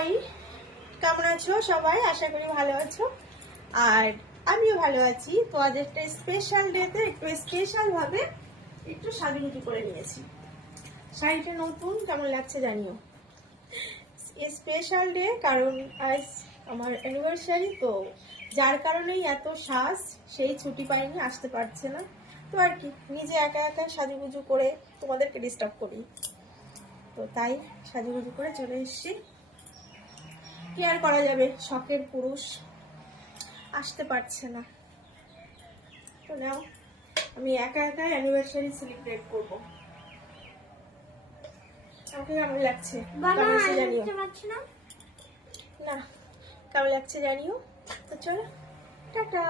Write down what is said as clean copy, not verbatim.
High, কেমন আছো সবাই? আশা করি ভালো আছো, আর আমিও ভালো আছি। তো আজ একটা স্পেশাল ডেতে একটু স্পেশাল ভাবে একটু সাজুগুজু করে নিয়েছি। শাড়িটা নতুন, কেমন লাগছে জানিও। স্পেশাল ডে কারণ আজ আমার অ্যানিভার্সারি, তো যার কারণেই এত সাজ। সেই ছুটি পাইনি, আসতে পারছে না, তো আর কি নিজে একা একা সাজুগুজু করে তোমাদেরকে ডিস্টার্ব করি। তো তাই সাজুগুজু করে চলে এসেছি। কি আর করা যাবে, শখের পুরুষ আসতে পারছে না। তো নাও, আমি একা একা অ্যানিভার্সারি সেলিব্রেট করবো। আমাকে কেমন লাগছে জানিও। না, কেমন লাগছে জানিও। তো চলো, টাটা।